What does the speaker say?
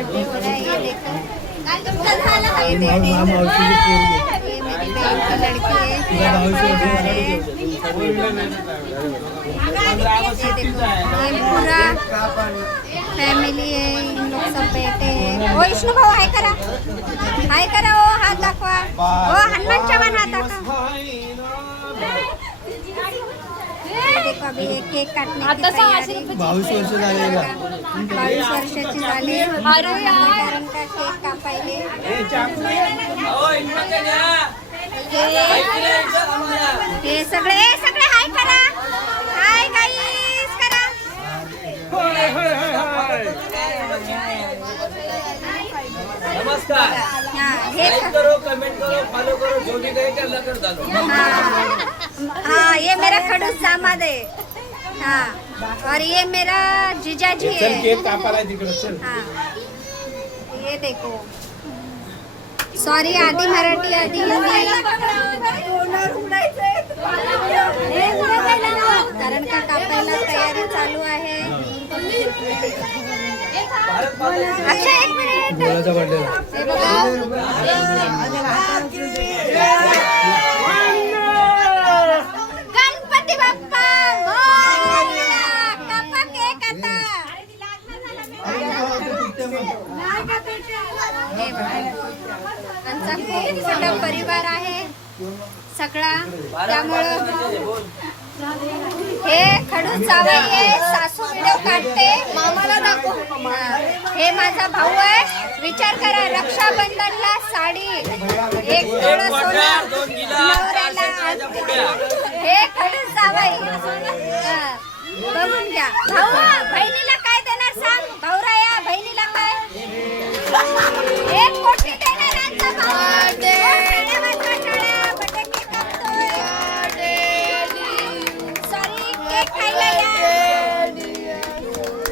Birthday हो रहा है। ये देखो, ये देखो, ये मेरी बहन की लड़की है। ये देखो, ये पूरा फैमिली है, इन लोग सब बैठे हैं। ओ विष्णु भाऊ हाय करा, हाय करा, ओ हात दाखवा, ओ हनुमान चव्हाण हात दाखवा। ये देखो अभी एक केक काटने की तयारी। 22 वर्ष झालेला 22 वर्षाची झाली कारण का केक कापायले। हे सगळे हाय करा, हाय गाईस करा। नमस्कार, लाइक करो, कमेंट करो, फॉलो करो, जो भी कहे अल्लाह कर डालो। हाँ, ये मेरा खड़ूस दामाद है। हाँ, और ये मेरा जीजाजी है। केक कापायला तिकडे चल। हाँ, ये देखो, सॉरी आधी मराठी आधी हिंदी कारण का कापायला तयारी चालू आहे। अक्षय एक मिनिट, मुलाचा बर्थडे हे बघा गणपती बाप्पा मोरया, कापा केक आता। हे बघा, आमचा खूप मोठा परिवार आहे सगळा, त्यामुळं हे खडूस जावई आहे, सासू व्हिडिओ काढते, मामाला दाखव। हे माझा भाऊ आहे, विचार करा रक्षाबंधनला साडी, एक तोळा सोनं नवऱ्याला आणते। हे खडूस जावई, बघून घ्या भाऊ।